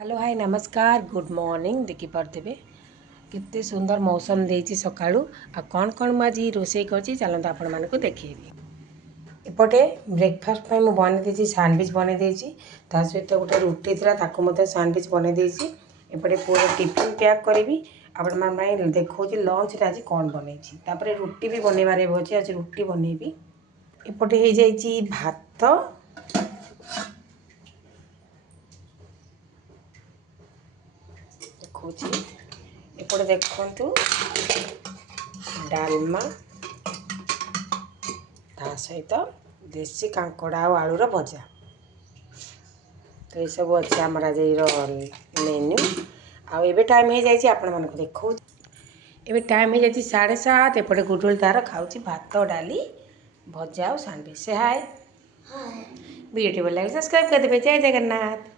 Hello hi नमस्कार good morning देखिपे केते सुंदर मौसम देती सकाळू आ कौन कौन मुझे रोसे कर चलते आपण मानक देखी एपटे ब्रेकफास्ट पे मुझे बन देती सैंडविच बन देती सहित गोटे रुटी थी सैंडविच बन देती एपटे पूरा टिफिन पैक करी आपण मैं देखा लंच आज कौन बनई रुटी भी बनइबार अच्छे आज रुटी बनइबी एपटे हो जाइए भात देखा एपटे देखु डालमा ता सहित देसी कांकड़ा आलूर भजा तो ये सब अच्छे आम आज मेन्यू आबे टाइम हो जाए आपण मानक देखो एबे टाइम हो जाए 7:30 एपटे गुडुल तार खाऊँ भात डाली भजा और सैंडविच से हाय वीडियो भल लगे सब्सक्राइब कर देवे। जय जगन्नाथ।